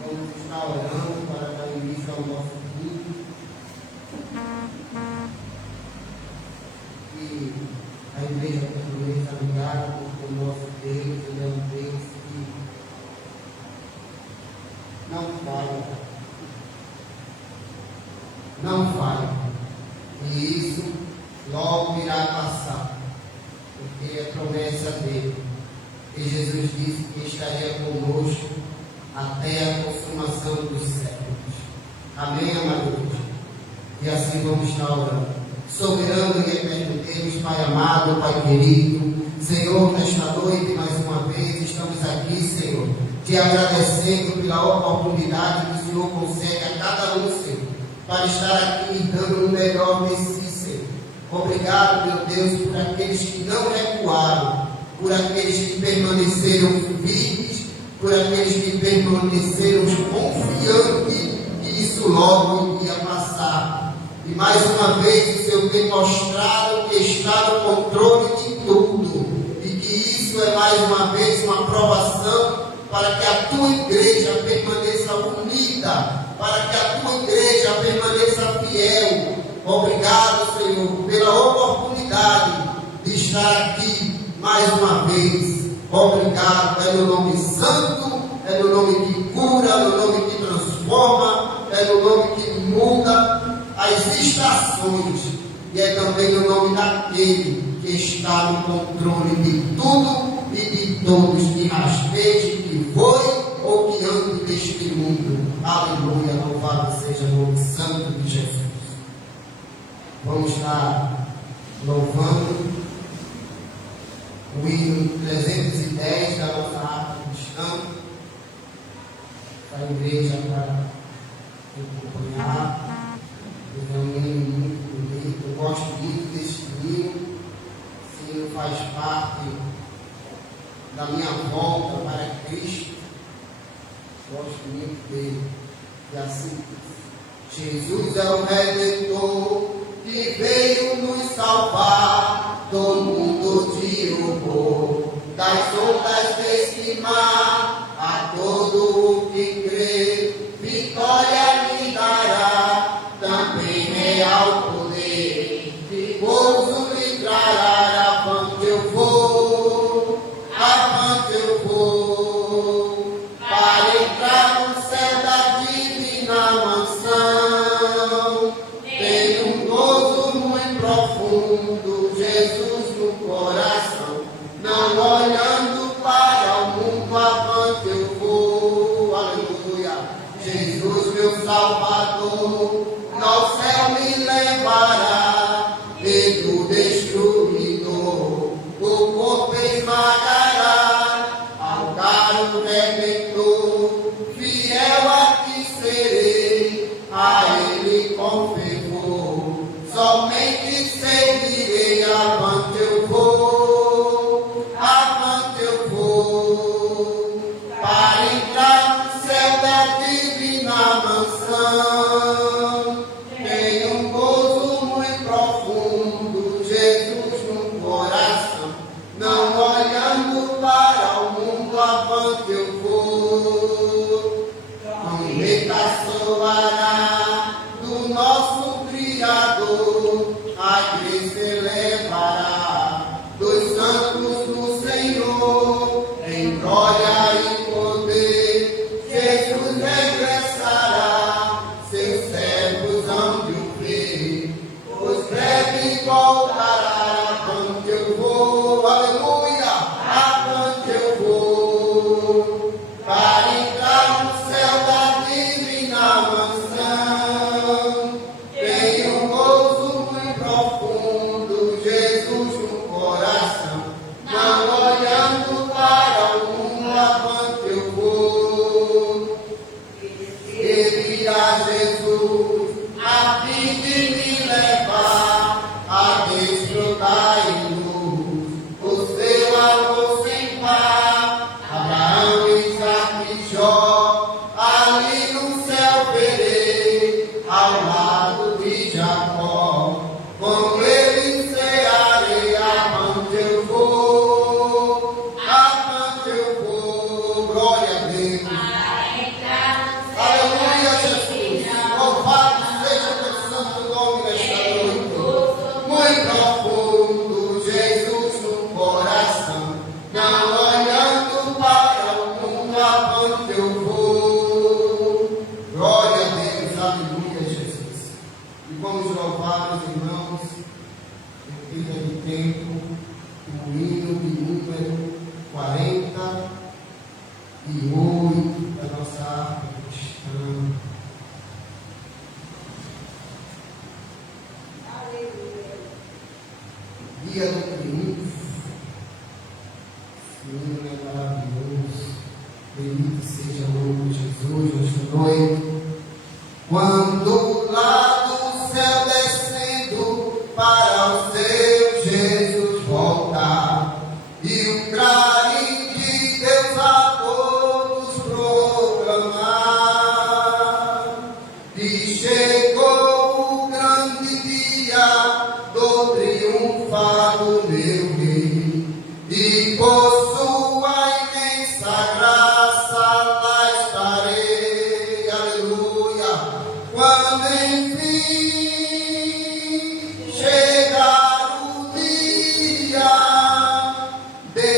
Vamos estar orando para dar início ao nosso culto. E a igreja portuguesa está ligada porque o nosso Deus, Ele é um Deus que não falha. Não falha. E isso logo irá passar. Porque é promessa dele. E Jesus disse que estaria conosco até a consumação dos séculos. Amém, amados? E assim vamos estar orando. Soberano e eterno Deus, Pai amado, Pai querido, Senhor, nesta noite, mais uma vez, estamos aqui, Senhor, te agradecendo pela oportunidade que o Senhor concede a cada um, Senhor, para estar aqui dando o melhor de si, Senhor. Obrigado, meu Deus, por aqueles que não recuaram, por aqueles que permaneceram firmes, por aqueles que permaneceram confiantes que isso logo iria passar. E mais uma vez o Senhor tem mostrado que está no controle de tudo. E que isso é mais uma vez uma provação para que a tua igreja permaneça unida, para que a tua igreja permaneça fiel. Obrigado, Senhor, pela oportunidade de estar aqui mais uma vez. Obrigado, é no nome santo, é no nome que cura, é no nome que transforma, é no nome que muda as estações, e é também o nome daquele que está no controle de tudo e de todos, que rasteje, que voe ou que ande neste mundo. Aleluia, louvado seja o nome santo de Jesus. Vamos estar louvando o hino 310 da nossa arte cristã, para a igreja para acompanhar. É um hino muito bonito, eu gosto muito deste hino. Esse hino faz parte da minha volta para Cristo. Gosto muito dele. E assim, Jesus é o Redentor que veio nos salvar do mundo de horror, das ondas deste mar, a todo o que crê, vitória lhe dará, também real poder, de gozo lhe trará. Avante eu vou, para entrar no céu da divina mansão. Tenho um gozo muito profundo, Jesus no coração, não olhando para o mundo, avante eu vou. Aleluia. Jesus, meu Salvador, ao céu me levará, medo destruidor, o corpo esmagará, ao caro Redentor, fiel a ti serei, a ele com fervor, somente servirei. Avante eu vou, tempo o hino de número 48 da nossa arte cristã. Dia do triunfo. Esse hino é maravilhoso. Bendito seja o nome de Jesus nesta noite. Quando lá do céu descendo para o seu Jesus voltar, e o clarim de Deus a todos proclamar, que chegou o grande dia do triunfado meu Rei, e por sua imensa graça lá estarei. Aleluia! Quando enfim chegar o dia de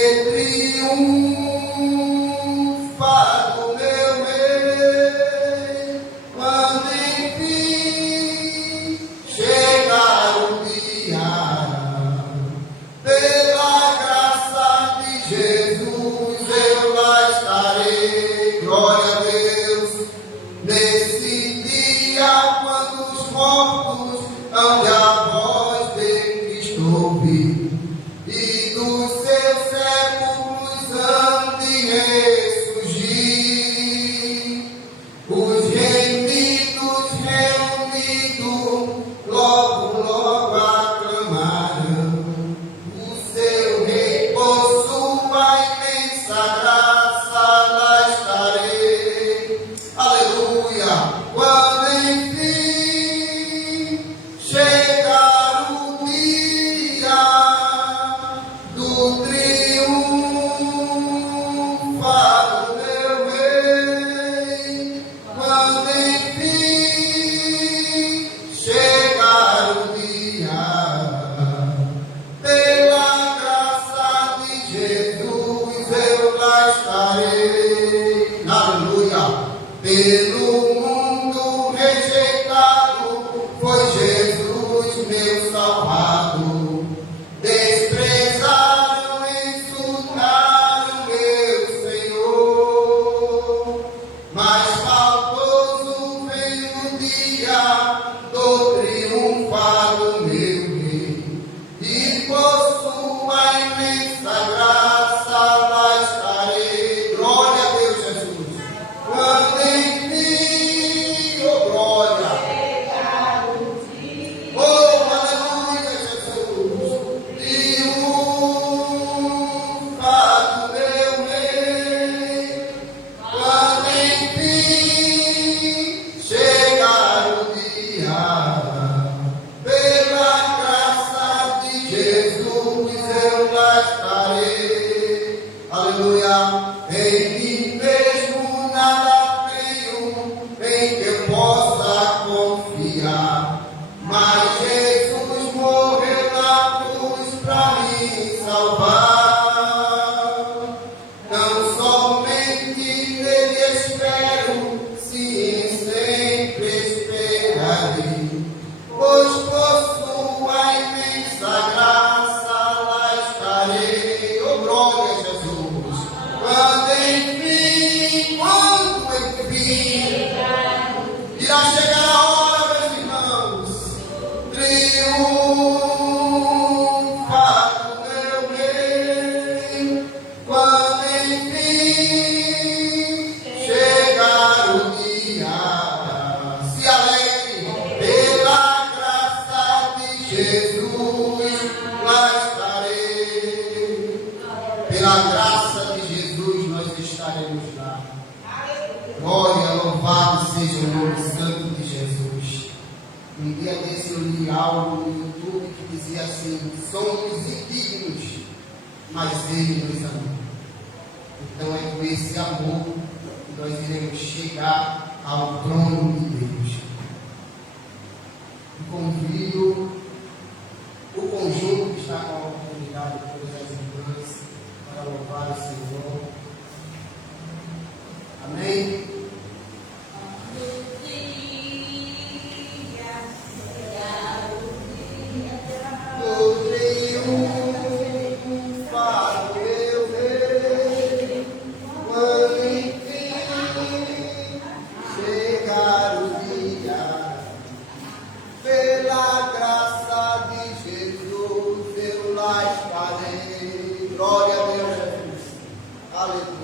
triunfado meu Rei, quando enfim chegar o dia, pela graça de Jesus eu lá estarei. Glória a Deus. Nesse dia, quando os mortos hão de a voz de Cristo ouvir, e dos seus sepulcros hão de ressurgir, os remidos reunidos logo, logo aclamarão o seu Rei, por sua imensa graça lá estarei. Aleluia! Quando enfim chegar o dia do triunfado meu Rei, quando enfim chegar o dia, pela graça de Jesus eu lá estarei. Aleluia! Pelo mundo rejeitado foi Jesus meu salvado. Desprezaram, insultaram meu Senhor, mas faltoso veio o dia do triunfado meu Rei, e por sua imensa graça lá estarei. Glória a Deus, Jesus. Quando enfim, oh glória, oh aleluia, Jesus, triunfado meu Rei, quando enfim chegar o dia, pela graça de Jesus eu lá estarei. Aleluia. Em mim mesmo nada tenho em que eu possa confiar, mas Jesus morreu na cruz para me salvar. Não somente nele espero, sim, sempre esperarei, pois por sua imensa graça lá estarei. Oh glória a Jesus. Quando enfim irá chegar a hora, meus irmãos, triunfado meu Rei, quando enfim chegar o dia, se alegre pela graça de Jesus lá estarei. Pela graça de Jesus nós estaremos lá. Glória, louvado seja o nome santo de Jesus. Um dia desse eu li algo no YouTube que dizia assim: somos indignos, mas Ele nos amou. Então é com esse amor que nós iremos chegar ao trono de Deus. E convido o conjunto que está com a oportunidade, todas as irmãs, para louvar o Senhor. Amém? Do triunfo Aleluia. Glória a Deus, Jesus. Aleluia.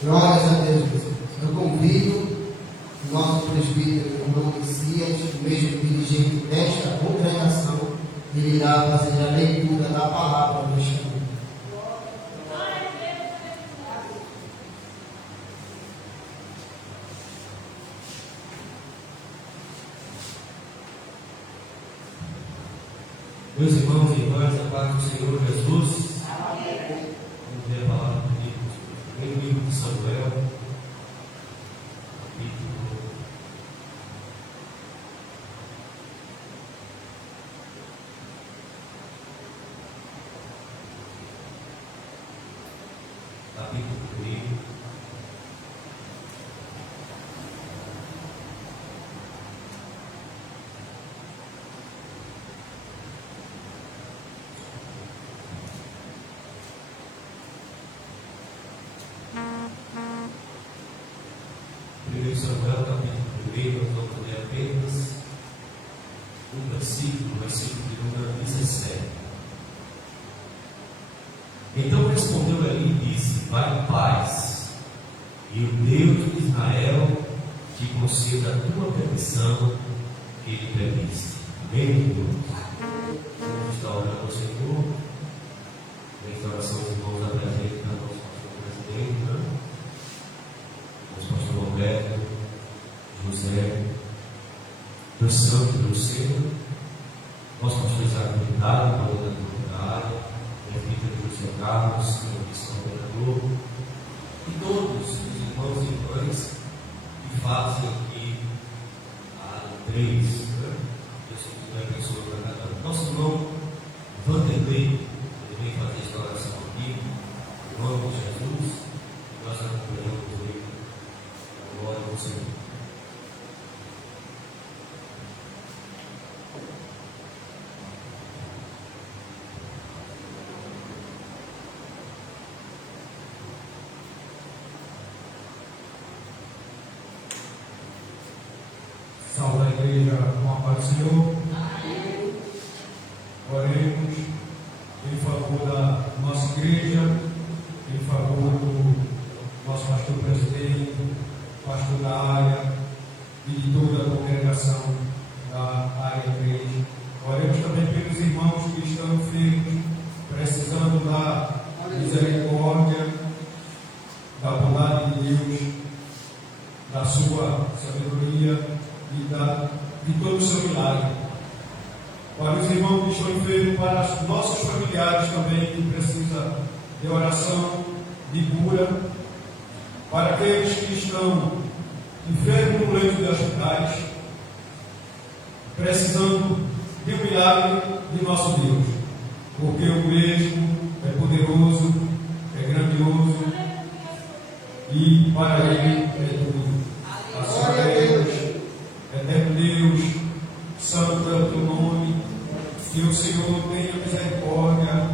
Glórias a Deus, Jesus. Eu convido o nosso presbítero, o irmão Messias, o mesmo dirigente desta congregação, ele irá fazer a leitura da palavra neste momento. Meus irmãos e irmãs, a paz do Senhor Jesus. Vamos ver a palavra do livro de Samuel, capítulo 1. Samuel, capítulo 1, nós vamos ler apenas um versículo, o versículo de número 17. Então respondeu Eli e disse: vai em paz, e o Deus de Israel te conceda a tua permissão que lhe pediste. Amém, Deus? Vamos estar orando ao Senhor. Nesta oração, os irmãos apresentam ao nosso pastor presidente, nosso pastor Roberto, José, do Santo do Senhor, nosso pastor Isaac Blindato, coordenador da área, prefeita de José Carlos, senhor vice-governador, e todos os irmãos e irmãs que fazem aqui a três, né? Pessoas que pessoa para cada um. Nosso irmão Vanderlei, ele vem fazer esta oração aqui, em nome de Jesus, nós acompanhamos ele. Glória ao Senhor. Salve a igreja com a paz do Senhor. Oremos em favor da nossa igreja, em favor do nosso pastor presidente, pastor da área e de toda a congregação da área igreja. Oremos também pelos irmãos que estão enfermos, precisando da misericórdia, da bondade de Deus, da sua sabedoria e de todo o seu milagre. Para os irmãos que estão enfermos, para os nossos familiares também que precisam de oração, de cura, para aqueles que estão enfermos no leito de hospitais, precisando de um milagre de nosso Deus, porque o mesmo é poderoso, é grandioso e para Ele é tudo. Assim oremos. Eterno Deus, santo é o teu nome, que o Senhor tenha misericórdia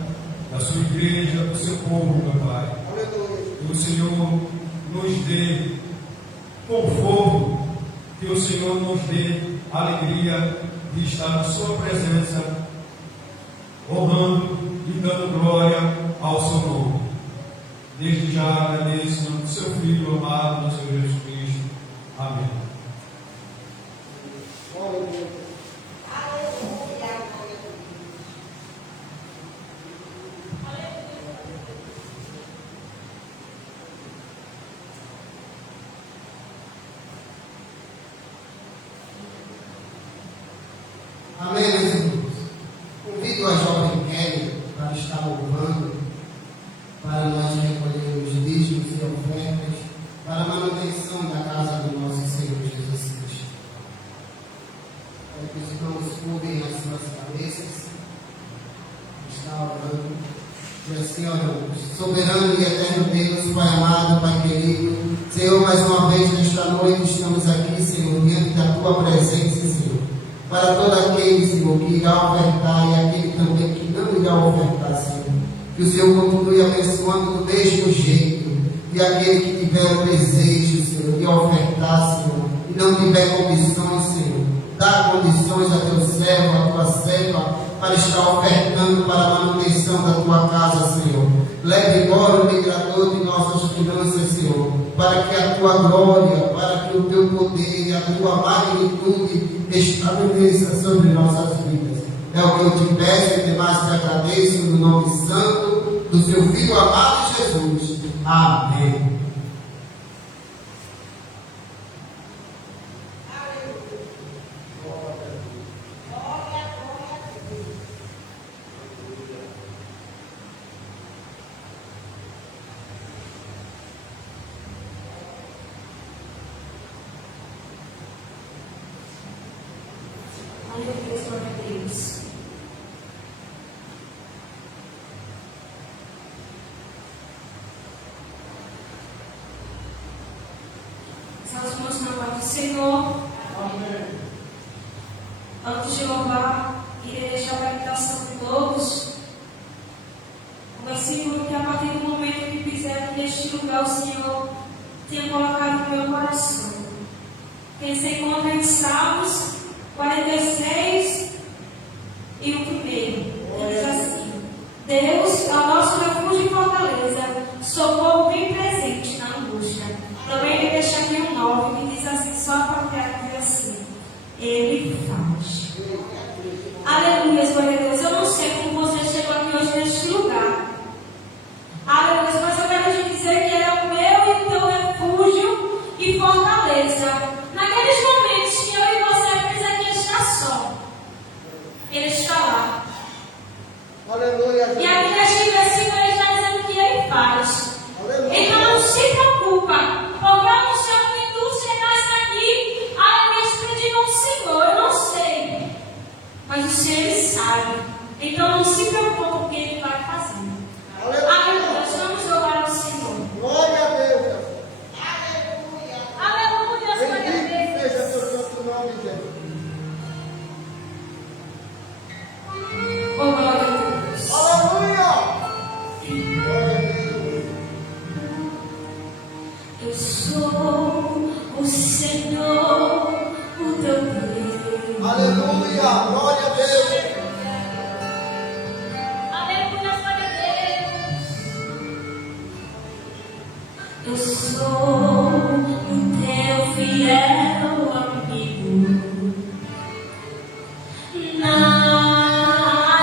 da sua igreja, do seu povo, meu Pai. Que o Senhor nos dê conforto, que o Senhor nos dê alegria de estar na sua presença, honrando e dando glória ao seu nome. Desde já agradeço no seu Filho amado, nosso Senhor Jesus Cristo. Amém. Amém, meus irmãos. Convido a jovem Kelly para estar louvando, para nós recolhermos dízimos e ofertas, para a manutenção da casa do nosso Senhor Jesus Cristo. Que os irmãos curvem as suas cabeças, está orando, e assim oramos. Soberano e eterno Deus, Pai amado, Pai querido, Senhor, mais uma vez nesta noite estamos aqui, Senhor, diante da Tua presença, Senhor, para todo aquele, Senhor, que irá ofertar e aquele também que não irá ofertar, Senhor. Que o Senhor continue abençoando do mesmo jeito, e aquele que tiver o desejo, Senhor, de ofertar, Senhor, e não tiver condições, Senhor, dá condições a teu servo, a tua serva, para estar ofertando para a manutenção da tua casa, Senhor. Leve embora o migrador de nossas finanças, Senhor, para que a tua glória, para que o teu poder e a tua magnitude estabeleça sobre nossas vidas. É o que eu te peço e demais te agradeço no nome santo do seu Filho amado Jesus. Amém. Aleluia, glória a Deus. Estamos mostrando a do Senhor. Amém. Antes de louvar, queria deixar a meditação de todos. Um versículo que a partir do momento que fizeram neste lugar, o Senhor tenha colocado no meu coração. Quem se encontra em Salmos 46 e o primeiro, diz assim: Deus, ao nosso refúgio e fortaleza, socorro bem presente na angústia. Também ele deixa aqui um 9 que diz assim, só para dizer assim: Ele faz. Aleluia, glória a Deus. Eu não sei como você chegou aqui hoje neste lugar. Aleluia, mas eu quero te dizer que Ele é o meu e o teu refúgio e fortaleza. Naqueles momentos que eu e você precisamos mas o Senhor Ele sabe. Então não se preocupe com o que Ele vai fazer. Aleluia, vamos louvar ao Senhor. Glória a Deus. Aleluia, glória a Bendito Deus. seja teu santo nome, Jesus. Oh, glória a Deus. Aleluia. Glória a Deus. Eu sou o Senhor, o teu Deus. Aleluia. Glória a Deus. Aleluia, glória a Deus. Eu sou o teu fiel amigo. Na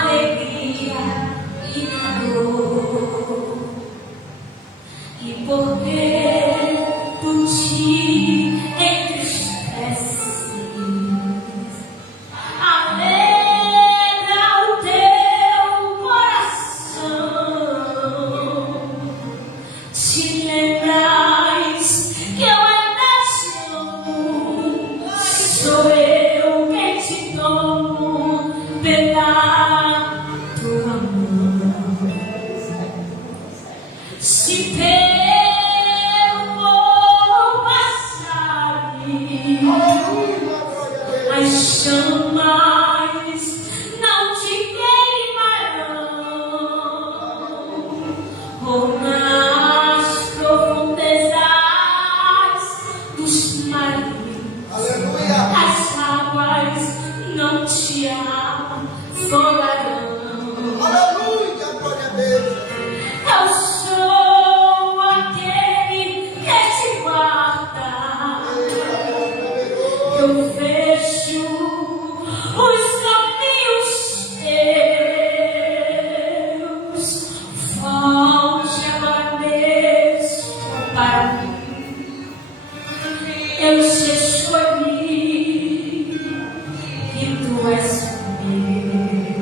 alegria e na dor. E porque tu te entristeces, alegra o teu coração. Te lembrais que eu ainda te amo. Sou eu quem te tomo pela tua mão. Se pelo fogo passares, as chamas não te queimarão, ou nas profundezas dos mares, Aleluia. as águas não te afogarão. Aleluia. Glória a Deus. Eu sou aquele que te guarda. Eu vejo os caminhos teus. Volte agora mesmo para mim. Eu te escolhi e tu és meu.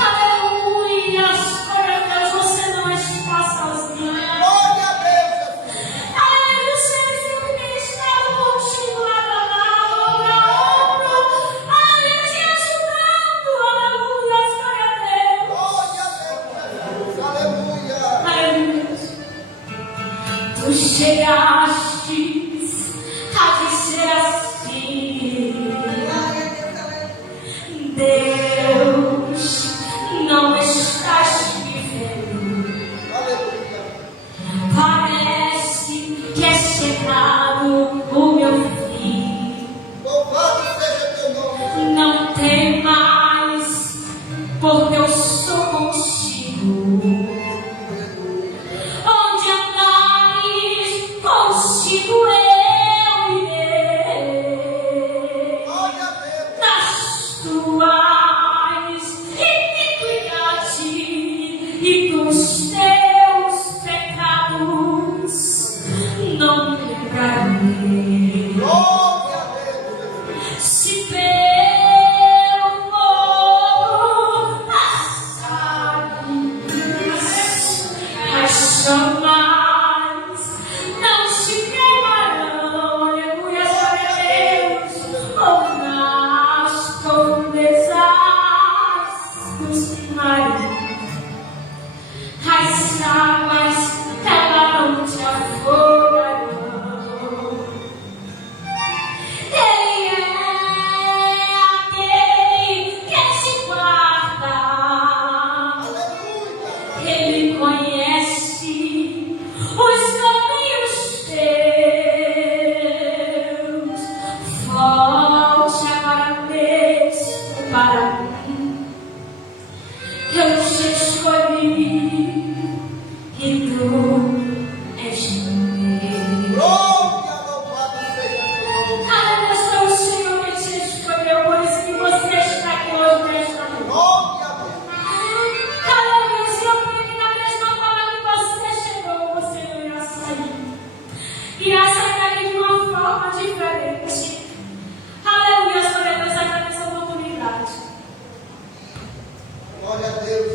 Aleluia, glória a Deus, você não está sozinho. Glória a Deus. Aleluia, o Senhor sempre tem estado contigo, lado a lado, ombro a ombro. Aleluia, te ajudando. Aleluia, glória a Deus. Glória a Deus. Aleluia. Aleluia. Tu chegastes a dizer assim: Deus, não estás me vendo. Aleluia. Parece que é chegado o meu fim. Louvado seja teu nome. Não tem mais, porque eu sou contigo. Onde andares, contigo eu irei. Glória a Deus. Nas tuas iniquidades e dos teus pecados não me lembrarei. Glória a Deus. Se pelo fogo passares, as chamas não te queimarão. Aleluia, glória a Deus. Ou nas profundezas dos mares, as águas elas não te afogarão. Ele é aquele que te guarda. Aleluia. Ele conhece os caminhos teus. Volte agora mesmo para mim. Eu te escolhi e tu és meu. Glória, louvado seja teu nome. Aleluia, foi o Senhor que te escolheu, por isso que você está aqui hoje nesta noite. Glória a Deus. Aleluia, se eu peguei da mesma forma que você chegou, você não irá sair. Irá sair daqui de uma forma diferente. Aleluia, só depois agradecer essa oportunidade. Glória a Deus.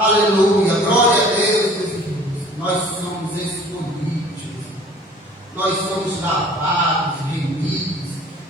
Aleluia, glória a Deus, meus irmãos. Nós somos escolhidos, nós somos lavados, remidos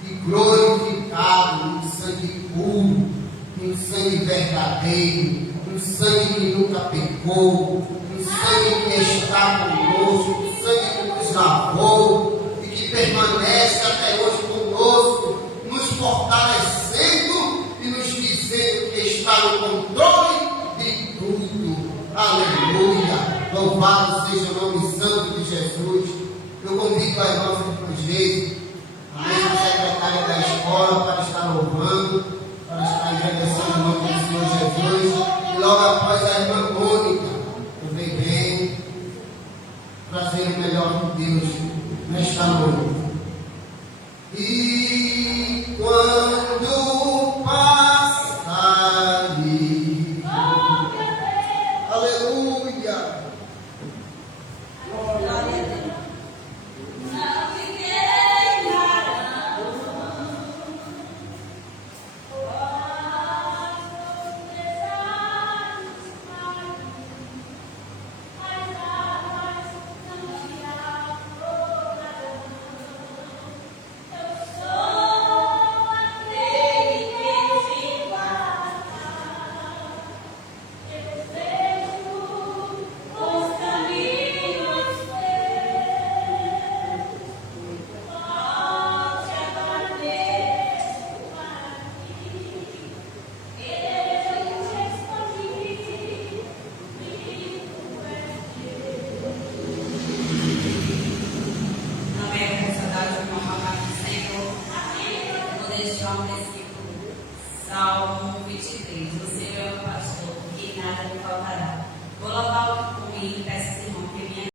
e glorificados no sangue puro, no sangue verdadeiro, no sangue que nunca pecou, no sangue que está conosco, no sangue que nos lavou e que permanece até hoje conosco, nos fortalecendo e nos dizendo que está no controle de tudo. Aleluia! Louvado seja o nome santo de Jesus. Eu convido a irmã Francisco, a mesma secretária da escola, para estar louvando, para estar agradecendo o nome do Senhor Jesus. E logo após a irmã Mônica, também vem trazer o melhor de Deus nesta noite. E quando passar, aleluia. João, versículo, Salmo 23. O Senhor é o pastor, e nada me faltará. Vou louvar o comigo, peço, irmão, que minha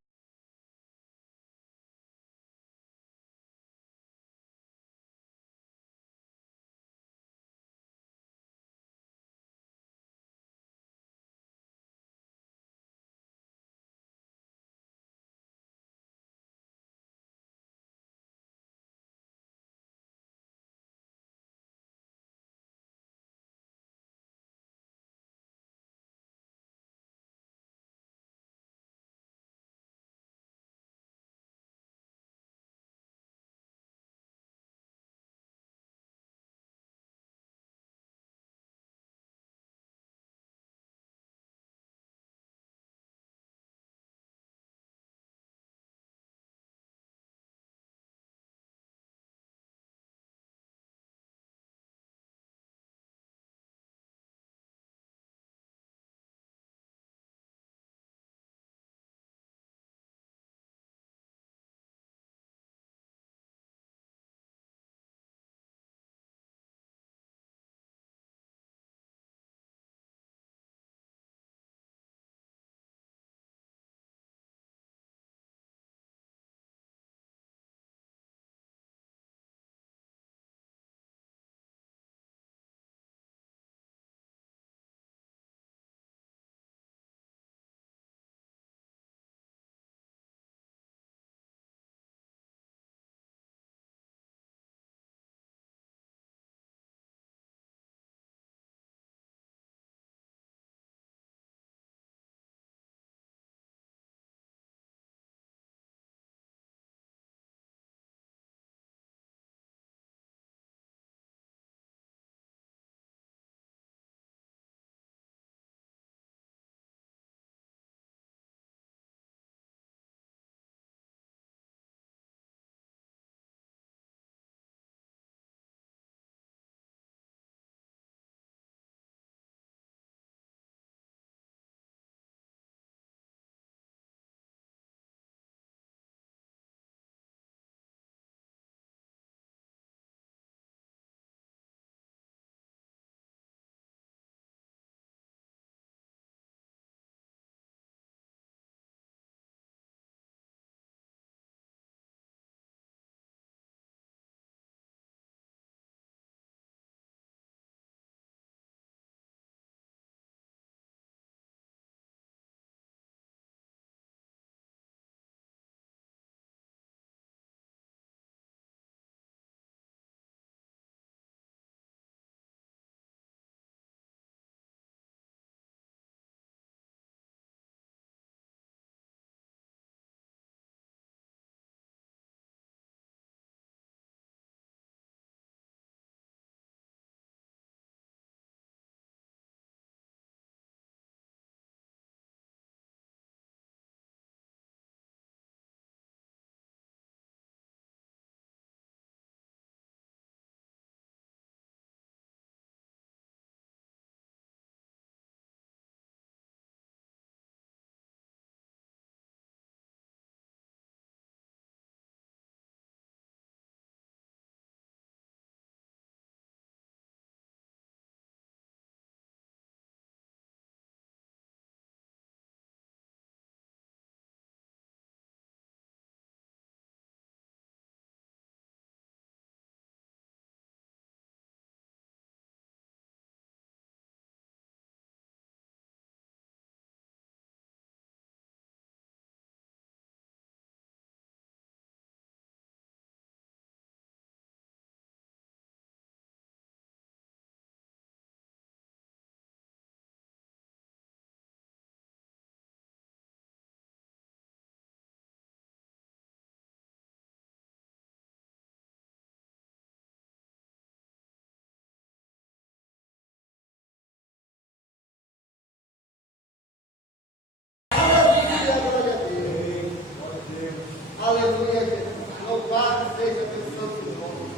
Aleluia, Jesus. Louvado seja o teu santo nome.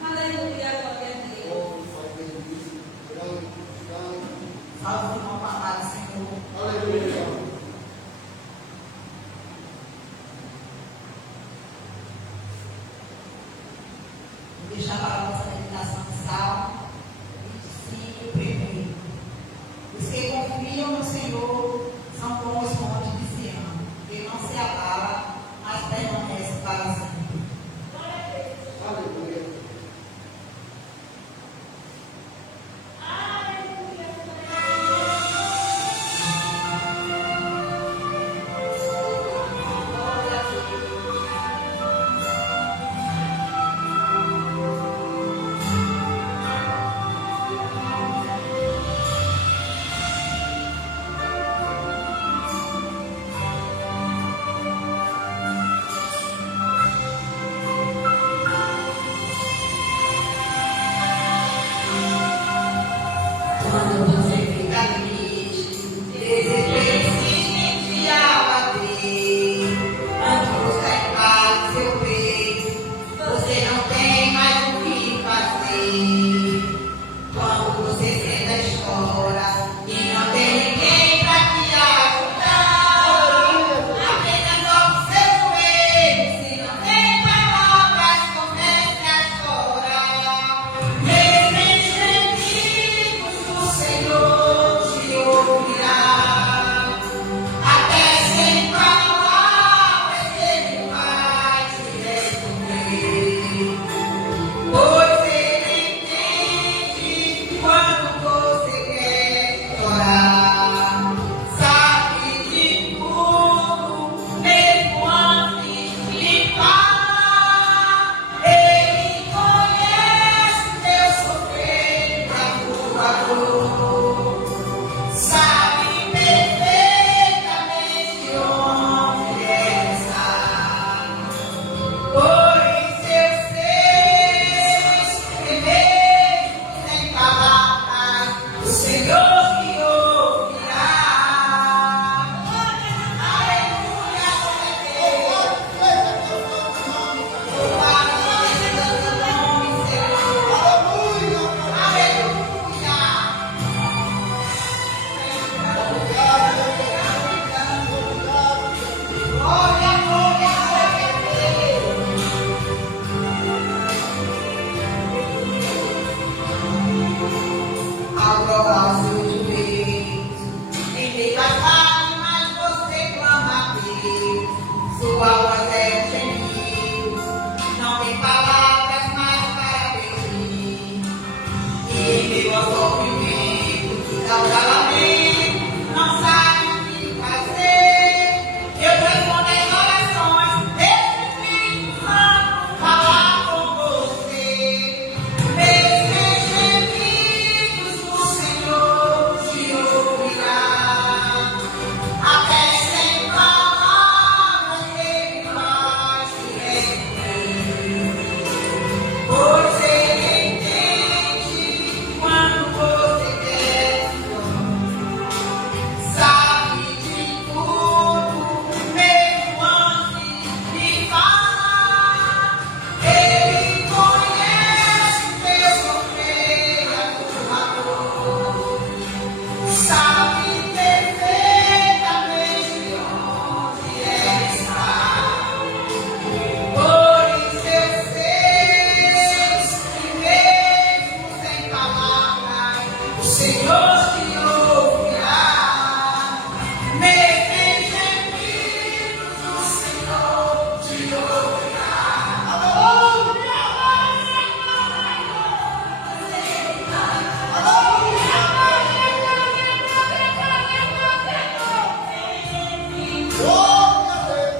Aleluia, glória a Deus. Oh, Pai bendito, grande, santo. Salve o nome amado Senhor. Aleluia. Vou deixar para a nossa meditação de Salmo 25, primeiro. Os que confiam no Senhor são como os montes de Sião, que não se abala, mas permanece para sempre. Aleluia. Quando você fica triste, desespero a bater, angústia invade seu peito, você não tem mais o que fazer. Quando você senta e chora e não tem ninguém para te ajudar, apenas observe ele, se não tem palavras, comece a chorar. Mesmo em gemidos, o Senhor te ouvirá. Até sem palavras, ele vai te responder. Pois ele entende quando você quer chorar. Sabe de tudo, mesmo antes de falar. Ele conhece teu sofrer, a tua dor. Sabe perfeitamente onde está. Pois eu sei que mesmo sem palavras, o Senhor te ouvirá. Aleluia, Louvado seja o teu santo nome. louvado seja o teu nome, Senhor. Aleluia. Aleluia. Glória, glória, glória a Deus. Ao provar o seu direito, em meio às lágrimas você clama a Deus. Sua voz é um gemido, não tem palavras mais para pedir. E em meio ao sofrimento que causa lamento, não sabe o que fazer. Eu respondo as orações, Espírito Santo falar com você. Mesmo em gemidos, o Senhor te ouvirá. Até sem palavras, ele vai te responder. Pois ele entende quando você quer chorar. Sabe de tudo, mesmo antes de falar. Ele conhece teu sofrer, a tua dor. Sabe perfeitamente onde está. Pois eu sei que mesmo sem palavras, o Senhor te ouvirá. Mesmo em gemidos, o Senhor te ouvirá. Aleluia! Glória a Deus.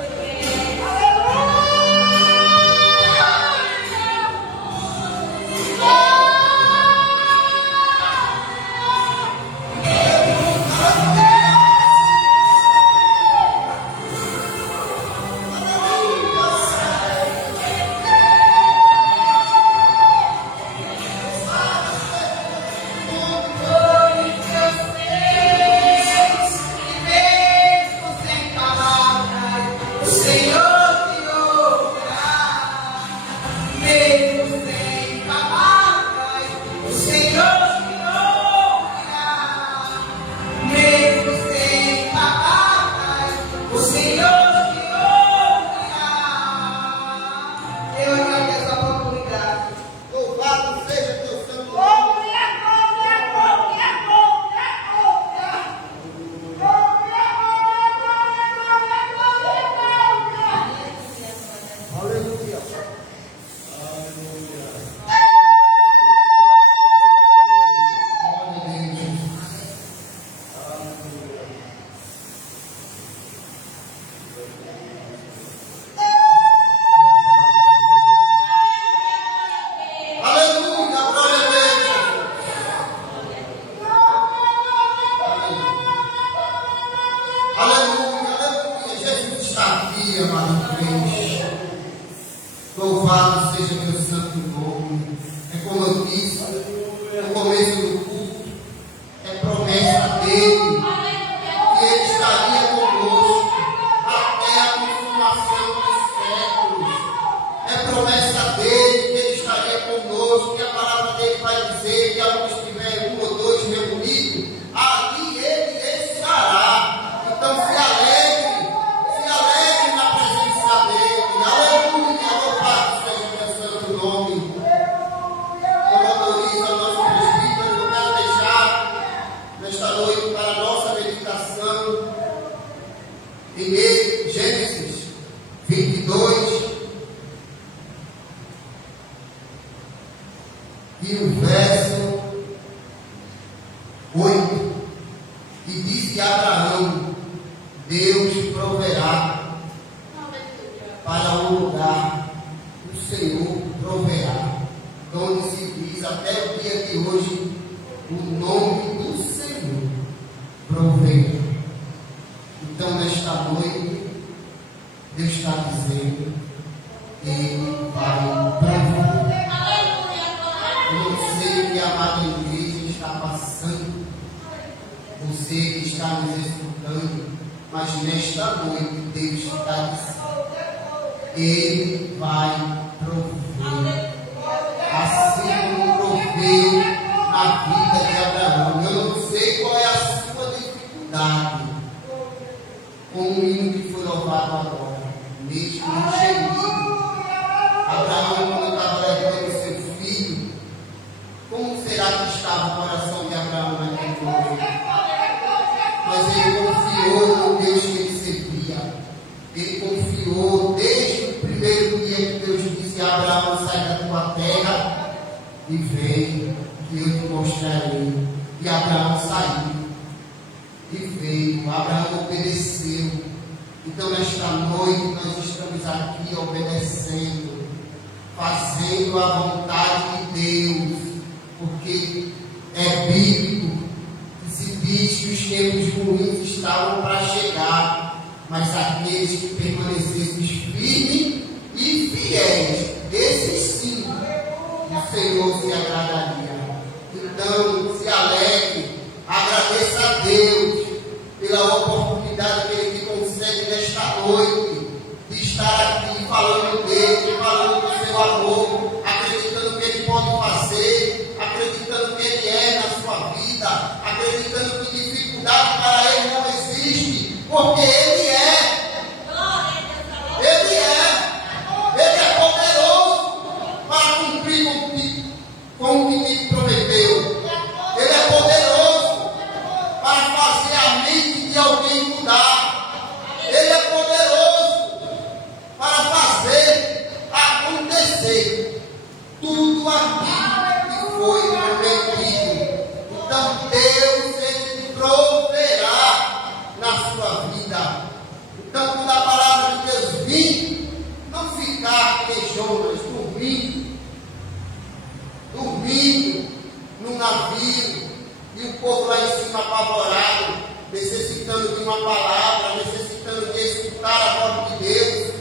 E disse a Abraão: Deus proverá para o lugar, o Senhor proverá. Onde se diz até o dia de hoje, o nome do Senhor proverá. Então, nesta noite, Deus está dizendo que Ele vai prover. Eu não sei o que a amada igreja está passando, você que está nos escutando, mas nesta noite Deus está dizendo: Ele vai prover. Assim como proveu na vida de Abraão. Eu não sei qual é a sua dificuldade, como o hino que foi louvado agora, mesmo enxerido. Abraão, quando estava levando seu filho, como será que estava o coração de Abraão naquele momento? Mas ele confiou no Deus que ele servia. Ele confiou desde o primeiro dia que Deus disse: Abraão, sai da tua terra e vem, que eu te mostrarei. E Abraão saiu e veio. Abraão obedeceu. Então, nesta noite, nós estamos aqui obedecendo, fazendo a vontade de Deus, porque é bíblico que se diz que os tempos ruins estavam para chegar, mas aqueles que permanecessem firmes e fiéis, esses sim, o Senhor se agradaria. Então, se alegre, agradeça a Deus pela oportunidade que Ele te concede nesta noite, de estar aqui falando dele, falando do seu amor, acreditando que Ele pode fazer, acreditando que Ele é na sua vida, acreditando que dificuldade para Ele não existe, porque Ele é. Ele é poderoso para cumprir com o que te prometeu. Ele é poderoso para fazer a mente de alguém mudar. Ele é poderoso para fazer acontecer tudo aquilo que foi prometido. Então Deus, Ele proverá na sua vida. Então, quando a palavra de Deus vir, não ficar queixonas, dormindo num navio, e o povo lá em cima apavorado, necessitando de uma palavra, necessitando de escutar a voz de Deus.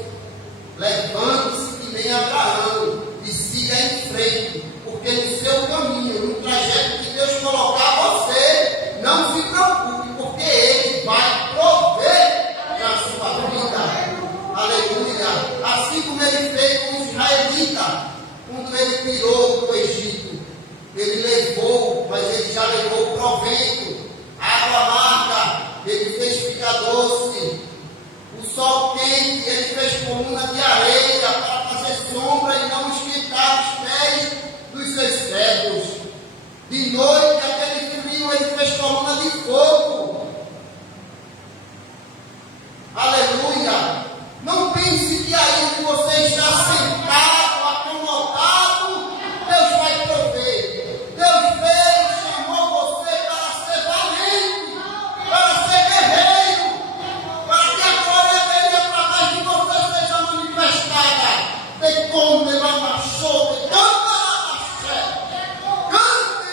Levante-se que nem Abraão e siga em frente, porque no seu caminho, no trajeto que Deus colocar você, não se preocupe, porque Ele vai prover na sua vida. Aleluia. Assim como Ele fez com os israelitas, quando Ele tirou do Egito, Ele levou, mas Ele já levou provento, água amarga, Ele fez ficar doce, o sol quente, Ele fez coluna de areia para fazer sombra e não esquentar os pés dos seus cegos. De noite, aquele frio, Ele fez coluna de fogo. Aleluia. Não pense que aí que você está sentado, acomodado, Deus vai prover. Deus veio, chamou você para ser valente, para ser guerreiro, para que a glória dele através de você seja manifestada. Tem como levar uma show, de tanta fé, cante,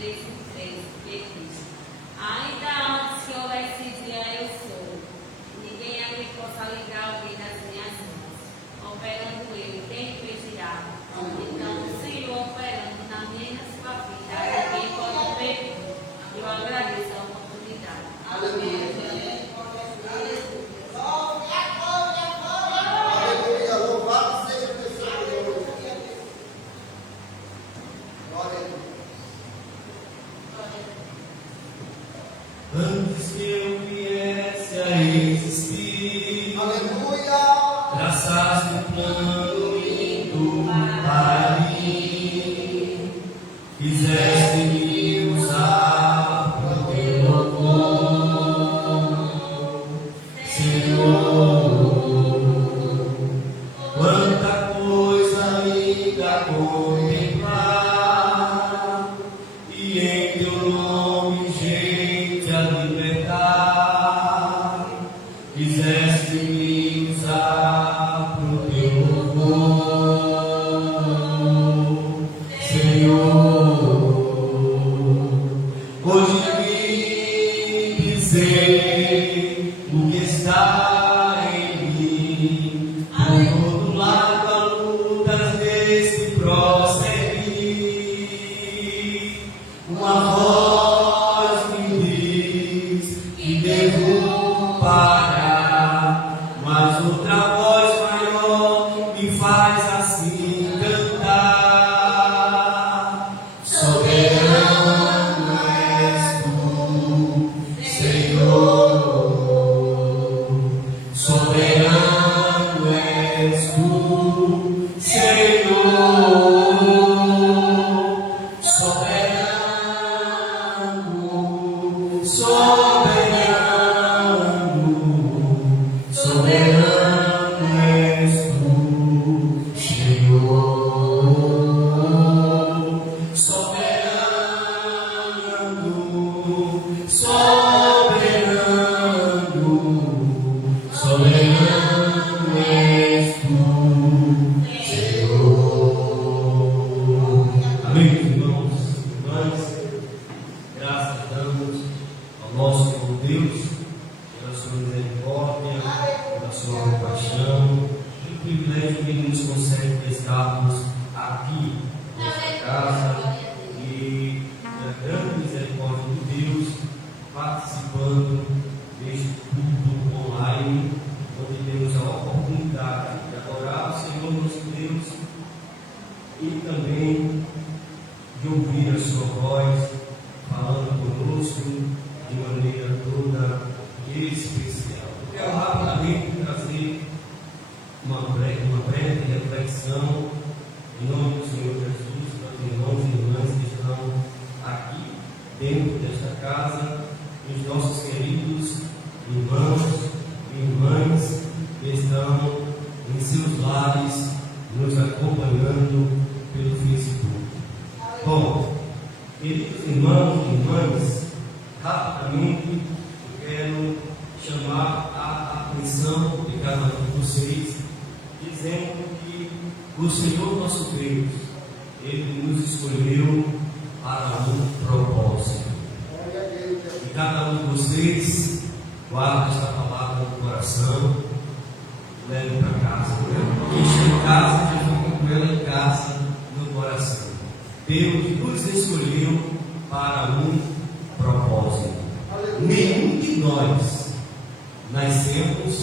33:3, que diz: ainda antes que houvesse dia, eu sou. Ninguém aqui possa livrar alguém das minhas mãos. Operando eu, quem impedirá? Então, o Senhor operando na minha e na sua vida, ninguém pode impedir. Eu agradeço a oportunidade. Aleluia. Louvado seja o teu Senhor. Glória a Deus. Antes que eu viesse a existir, Aleluia. traçaste um plano lindo para mim, fizeste me usar para o teu louvor, Senhor. Quanta coisa ainda a contemplar, e em teu nome, gente, a libertar. Quiseste me usar pro teu louvor, Senhor. Hoje vim dizer o que está em mim. Por todo lado a lutas desse prosseguir. Uma voz me diz que devo parar, mas outra voz maior me faz assim cantar. Soberano és tu, Senhor. Soberano és tu, Senhor. Soberano, soberano, soberano és tu, Senhor. Soberano, soberano, soberano és tu, Senhor. Amém, irmãos, irmãs. Graças damos ao nosso Senhor Deus pela sua misericórdia, pela sua compaixão, pelo privilégio que Ele nos concede de estarmos aqui nesta casa e pela grande misericórdia de Deus participando deste culto online, onde temos a oportunidade de adorar o Senhor nosso Deus e também de ouvir a sua voz falando conosco de maneira toda especial. Eu quero rapidamente trazer uma breve reflexão em nome do Senhor Jesus para os irmãos e irmãs que estão aqui dentro desta casa e os nossos queridos irmãos e irmãs que estão em seus lares nos acompanhando pelo Facebook. Bom, queridos irmãos e irmãs, rapidamente eu quero chamar a atenção de cada um de vocês, dizendo que o Senhor nosso Deus, Ele nos escolheu para um propósito. E cada um de vocês guarda esta palavra no coração, leve para casa. Quem está em casa, já fica com ela em casa, no coração. Deus nos escolheu para um propósito. Nenhum de nós nascemos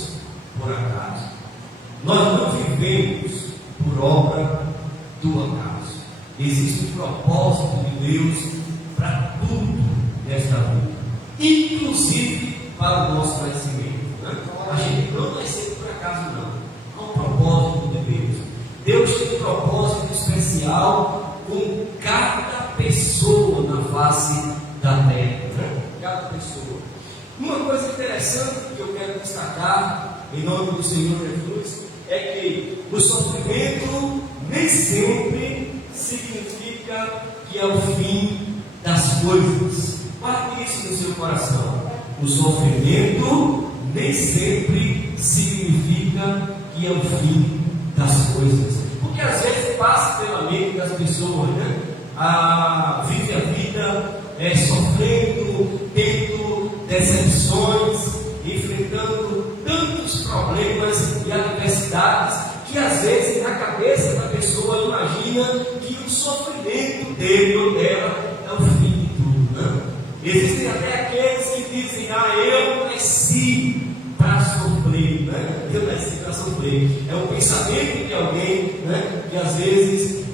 por acaso. Nós não vivemos por obra do acaso. Existe um propósito de Deus para tudo nesta vida, inclusive para o nosso nascimento. Né? A gente não nasceu por acaso, não. Há um propósito de Deus. Deus tem um propósito especial com cada pessoa na face da terra, né? Cada pessoa. Uma coisa interessante que eu quero destacar em nome do Senhor Jesus é que o sofrimento nem sempre significa que é o fim das coisas. Guarde isso no seu coração. O sofrimento nem sempre significa que é o fim das coisas. Porque às vezes passa pela mente das pessoas, né? Vive a vida sabia que o sofrimento dele ou dela é o fim de tudo, né? Existem até aqueles que dizem: eu nasci para sofrer, né? Eu nasci para sofrer. É o pensamento de alguém, né? Que às vezes,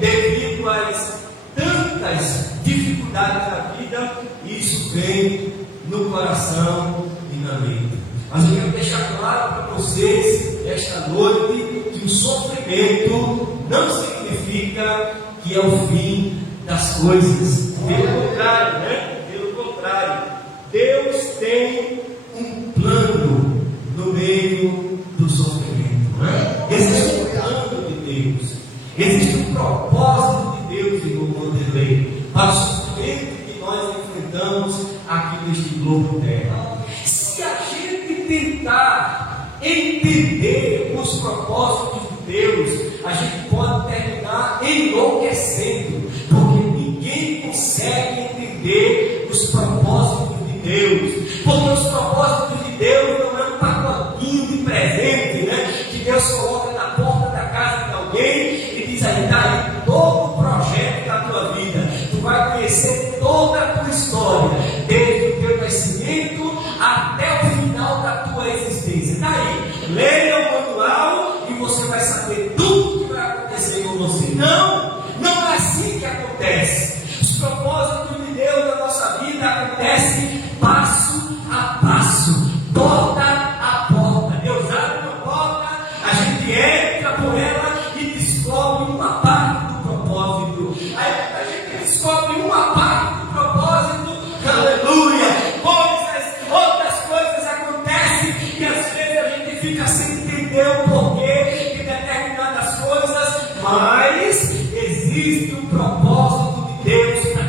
devido às tantas dificuldades da vida, isso vem no coração e na mente. Mas eu quero deixar claro para vocês esta noite que o sofrimento não significa que é o fim das coisas. Pelo contrário, né? Pelo contrário, Deus tem um plano no meio do sofrimento, né? Existe um plano de Deus, existe um propósito de Deus, irmão Vanderlei, para o sofrimento que nós enfrentamos aqui neste globo terra. Se a gente tentar entender os propósitos de Deus, a gente pode terminar enlouquecendo, porque ninguém consegue entender os propósitos de Deus, porque os propósitos de Deus não é um pacotinho de presente, né? Que Deus coloca na porta da casa de alguém e diz: aí está aí todo o projeto da tua vida, tu vai conhecer toda a tua história, desde o teu nascimento até o final da tua existência. Está aí, leia o manual e você vai saber tudo que vai acontecer com você. Não, não é assim que acontece. Os propósitos de Deus na nossa vida acontecem passo a passo, porta a porta. Deus abre uma porta, a gente entra por ela e descobre uma parte do propósito. Aí a gente descobre uma parte do propósito, aleluia, outras coisas acontecem e às vezes a gente fica sem entender o porquê de determinadas coisas, mas existe um propósito de Deus para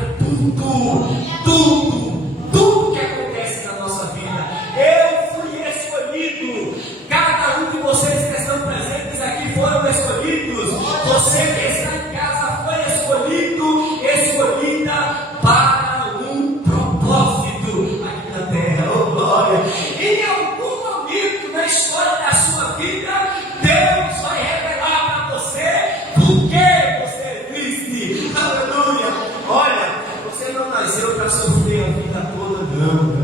tudo que acontece na nossa vida. Eu fui escolhido, cada um de vocês que estão presentes aqui foram escolhidos, você que está em casa foi escolhida para um propósito aqui na terra. Oh glória! Em algum momento na história da sua vida, Deus vai revelar para você por que você existe. Aleluia! Olha, você não nasceu para sofrer a vida toda,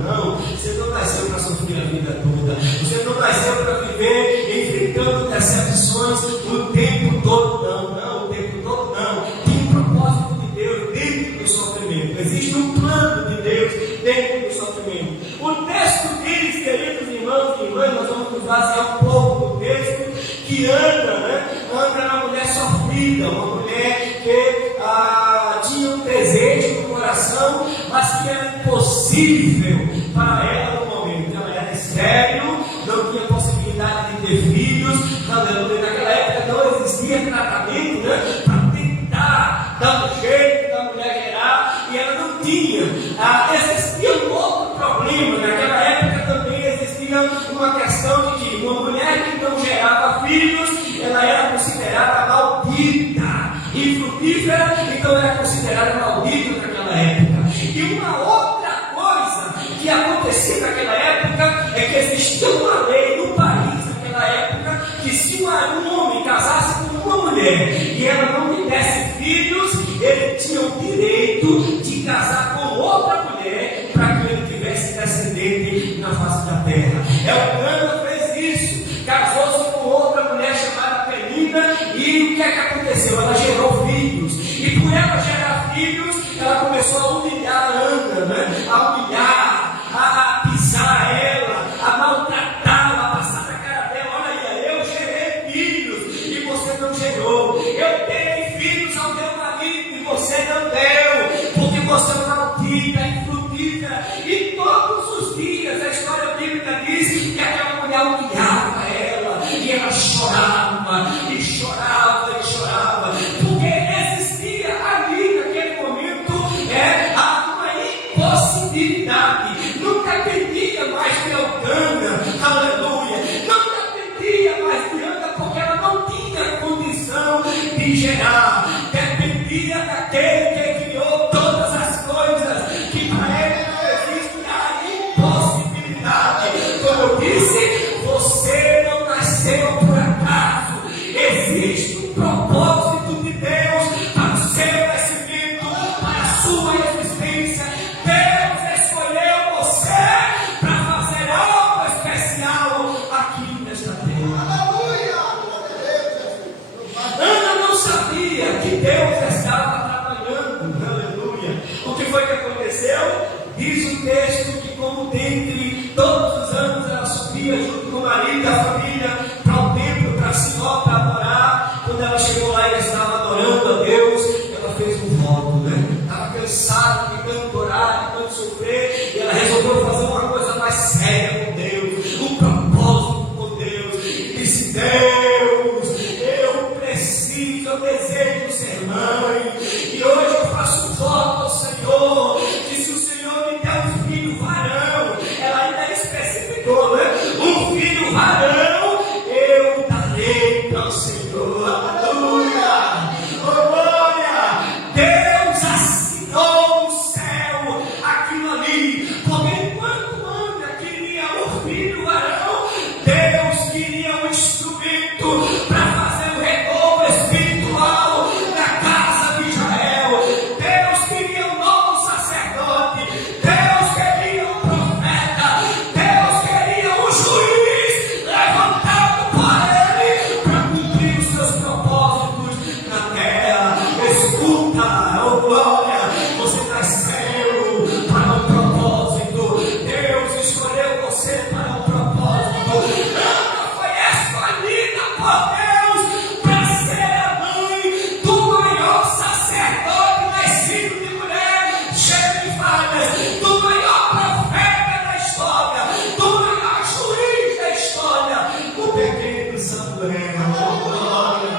não. Você não nasceu para sofrer a vida toda. Você não nasceu para viver enfrentando decepções o tempo todo, não. O tempo todo não. Tem um propósito de Deus dentro do sofrimento. Existe um plano de Deus dentro do sofrimento. O texto diz, queridos irmãos e irmãs, nós vamos nos basear um pouco no texto, que anda na mulher sofrida, uma mulher que tinha um desejo no coração, mas que era impossível para ela no momento. Ela era estéril, não tinha possibilidade de ter filhos. Naquela época não existia tratamento, né, para tentar dar um jeito da mulher gerar, e ela não tinha. Existia um outro problema. Naquela época também existia uma questão de que uma mulher que não gerava filhos, ela era considerada maldita, infrutífera, então era considerada maldita naquela época. E uma outra coisa que acontecia naquela época é que existia uma lei no país naquela época que se um homem casasse com uma mulher e ela não lhe desse filhos, ele tinha o direito de casar com outra mulher para que ele tivesse descendente na face da terra. Elcana fez isso, casou-se com outra mulher chamada Penina, e o que é que aconteceu? Ela gerou filhos, e por ela gerar filhos, ela começou a humilhar a Ana, né? A humilhar, a pisar ela, a maltratá-la, a passar na cara dela: olha aí, eu gerei filhos e você não gerou, eu dei filhos ao meu marido e você não deu, porque você é maldita, infrutífera. E todos os dias a história bíblica diz que aquela mulher humilhava ela, e ela chorava, e chorava, e chorava, porque existia ali naquele momento uma impossibilidade. Nunca dependia mais de Elcana, aleluia, nunca dependia mais de Ana, porque ela não tinha condição de gerar. Dependia daquele que criou todas as coisas, que O que foi que aconteceu? Diz o texto que, como dentre todos os anos ela subia junto com o marido e a família para o templo, para Sinó, para adorar. Quando ela chegou lá e ela estava adorando a Deus, ela fez um voto, né? Estava cansada de tanto orar, de tanto sofrer, e ela resolveu fazer uma coisa mais séria com Deus, um propósito com Deus, e disse: Deus, eu desejo ser mãe, e hoje eu faço voto ao Senhor, que se o Senhor me der um filho varão, ela ainda especificou, né? Um filho varão, eu darei para o Senhor. Aleluia! Oh, glória! Deus assinou no céu aquilo ali, porque enquanto Ana queria um filho varão, Deus queria um instrumento para fazer o renovo espiritual na casa de Israel. Deus queria um novo sacerdote, Deus queria um profeta, Deus queria um juiz levantado por ele para cumprir os seus propósitos na terra. Escuta, oh glória, você nasceu para um propósito, Deus escolheu você para um propósito. Ana foi escolhida por Deus para ser a mãe do maior sacerdote nascido de mulher, cheio de falhas, do maior profeta da história, do maior juiz da história, o pequeno Samuel. Oh, glória!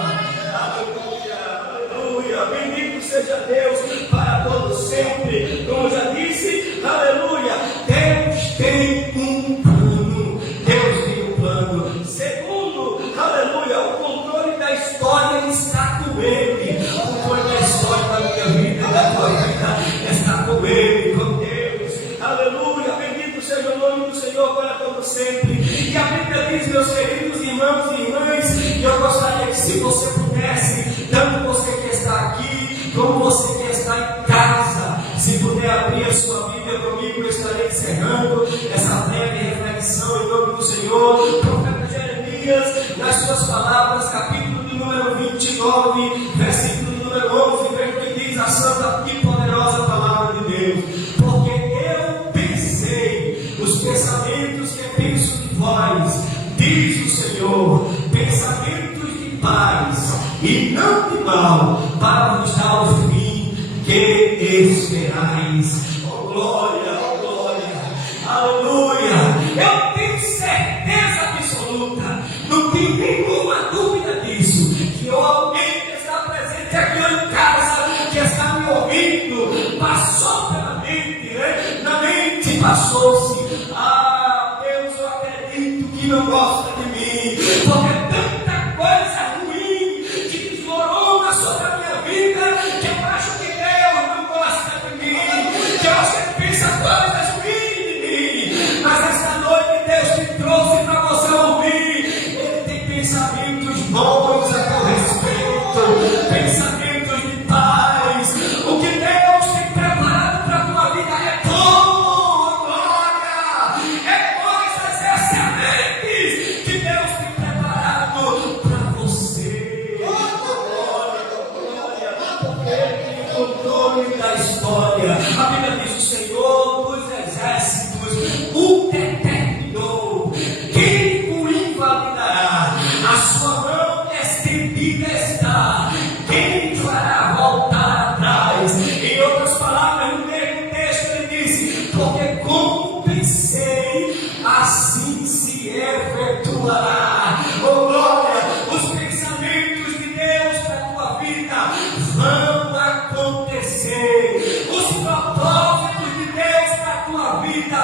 Aleluia! Aleluia! Bendito seja Deus para todo sempre. Como já disse, aleluia! Deus tem um plano. Deus tem um plano. Segundo, aleluia, o controle da história está com ele. O controle da história da minha vida e da tua vida está com ele, com Deus. Aleluia, bendito seja o nome do Senhor para todo sempre. E a Bíblia diz, meus queridos irmãos e irmãs, e eu gostaria que, se você pudesse, tanto você que está aqui, como você que está em casa, se puder abrir a sua Bíblia comigo, eu estarei encerrando essa breve reflexão em nome do Senhor. O profeta Jeremias, nas suas palavras, capítulo de número 29, versículo de número 11, veja o que diz a santa e poderosa palavra de Deus. Porque eu pensei os pensamentos que penso de vós, diz o Senhor, pensamentos de paz e não de mal, para vos dar o fim que esperais. Oh glória, oh glória, aleluia! Eu tenho certeza absoluta, não tenho nenhuma dúvida disso, que alguém que está presente aqui em casa, que está me ouvindo, passou pela mente, né? Na mente passou-se: ah, Deus, eu acredito que não gosta de mim, porque tanta coisa ruim que desmorona sobre a minha vida, que eu acho que Deus não gosta de mim, que eu acho que Ele pensa coisas ruins de mim. Mas esta noite Deus me trouxe para você ouvir. Ele tem pensamentos bons a teu respeito, pensamentos de paz. O que Deus tem preparado para a tua vida é bom, glória! É coisas excelentes que Deus tem preparado para você. Glória, glória! Porque Ele tem controle da história. A Bíblia diz: o Senhor dos exércitos o determinou. Quem o invalidará? A sua mão estendida está. Quem fará voltar atrás? Em outras palavras, no mesmo texto ele disse: porque como pensei, assim se efetuará. Oh glória! Os pensamentos de Deus para a tua vida vão acontecer. Os propósitos de Deus para a tua vida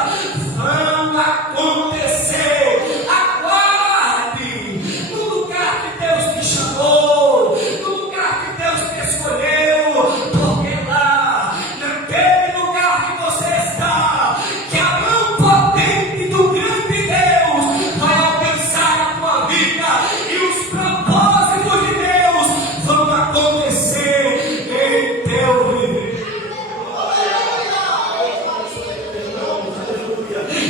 vão acontecer. Aguarde no lugar que Deus te chamou, no lugar que Deus te escolheu, porque lá, naquele lugar que você está, que a mão potente do grande Deus vai alcançar a tua vida, e os propósitos de Deus vão acontecer em teu viver.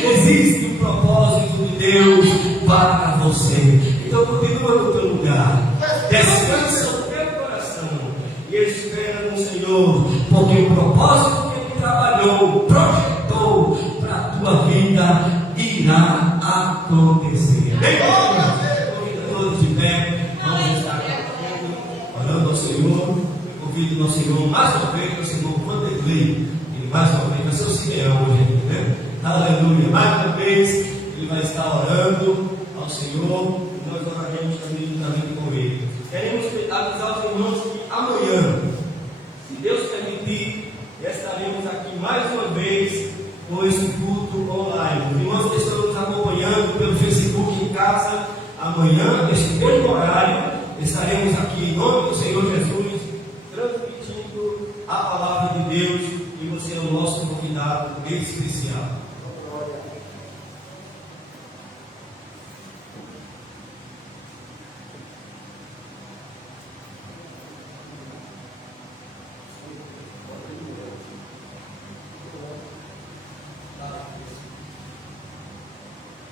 Existe um propósito de Deus para você. Então continua no teu lugar, descansa o teu coração e espera no Senhor, porque o propósito que Ele declarou, projetou para a tua vida, irá acontecer. Convido todos de pé, vamos estar orando ao Senhor. Eu convido o nosso irmão mais uma vez, nosso irmão Vanderlei, ele mais uma vez vai ser o Simeão hoje aqui, né? Aleluia, mais uma vez ele vai estar orando ao Senhor e nós oraremos também com ele. Queremos avisar os irmãos que amanhã, se Deus permitir, estaremos aqui mais uma vez com esse culto online. Os irmãos que estão nos acompanhando pelo Facebook em casa, amanhã, neste mesmo horário, estaremos aqui em nome do Senhor Jesus, transmitindo a palavra de Deus, e você é o nosso convidado especial.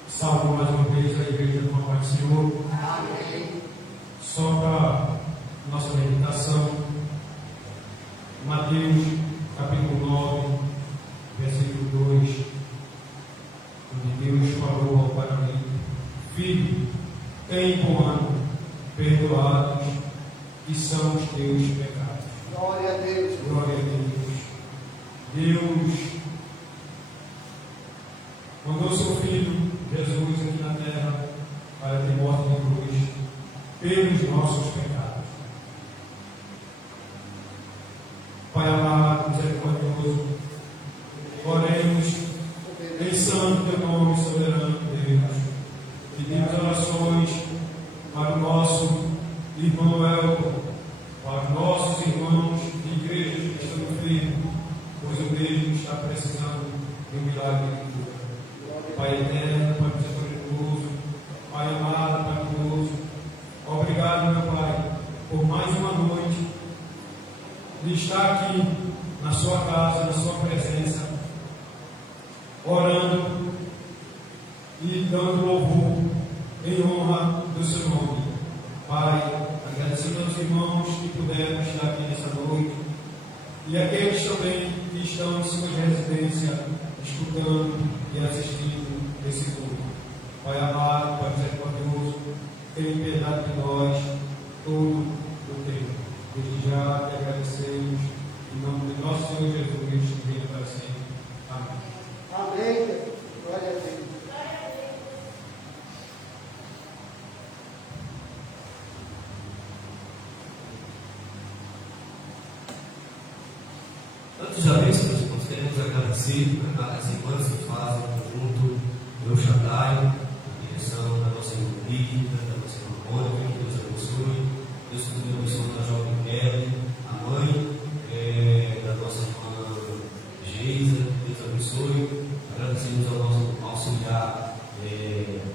Salve mais uma vez a igreja do Pai do Senhor. Só para nossa meditação, Mateus capítulo 9, versículo 2, onde Deus falou ao paralítico: Filho, tem por ano perdoados que são os teus pecados. Glória a Deus. Glória a Deus. Deus mandou seu Filho Jesus aqui na terra para ter morte de cruz pelos nossos pecados. Pai amado, misericordioso, oremos em santo teu nome, soberano Deus. Pedimos orações para o nosso irmão Elton, para os nossos irmãos de igreja que estão enfermos, pois o mesmo está precisando de um milagre de cura. Pai eterno, Pai misericordioso, Pai amado, Pai amoroso, obrigado, meu Pai, por mais uma noite de estar aqui na sua casa, na sua presença, orando e dando louvor em honra do seu nome. Pai, agradecendo aos irmãos que puderam estar aqui nessa noite e aqueles também que estão em sua residência, escutando e assistindo esse culto. Pai amado, Pai misericordioso, tenha piedade de nós todo o tempo. Desde já te agradecemos, em nome de nosso Senhor Jesus, que venha para sempre. Amém. Amém. Glória a Deus. Antes da bênção, meus irmãos, queremos agradecer às irmãs que fazem o conjunto do Shaddai, direção da nossa irmã Rita, da nossa irmã Mônica, que Deus abençoe. Deus abençoe a jovem Kelly, a mãe da nossa irmã Geisa, Deus abençoe. Agradecemos ao nosso auxiliar,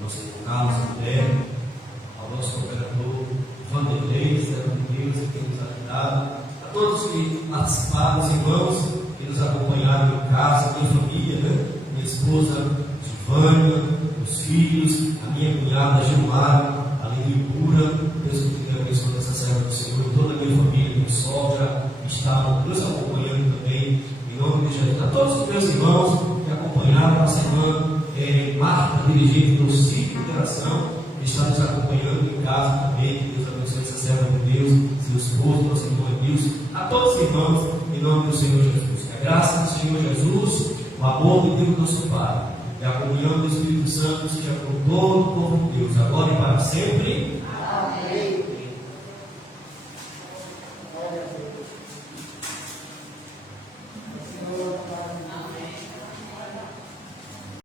nosso irmão Carlos André, ao nosso operador Vanderlei, servo de Deus, que tem nos ajudado. A todos que participaram, os irmãos que nos acompanharam em casa, minha família, né? Minha esposa Gilvânia, os filhos, a minha cunhada Gilmar, a Lili Pura, Deus que abençoe essa serva do Senhor, toda a minha família, minha sogra, que estavam nos acompanhando também, em nome de Jesus. A todos os meus irmãos que acompanharam a semana, Marta, dirigente do Ciclo de Oração, que está nos acompanhando em casa também, que Deus abençoe essa serva de Deus, seu esposo, nosso irmão Edilson, a todos os irmãos, em nome do Senhor Jesus. Que a graça do Senhor Jesus, o amor de Deus nosso Pai, e a comunhão do Espírito Santo seja com todo o povo de Deus, agora e para sempre.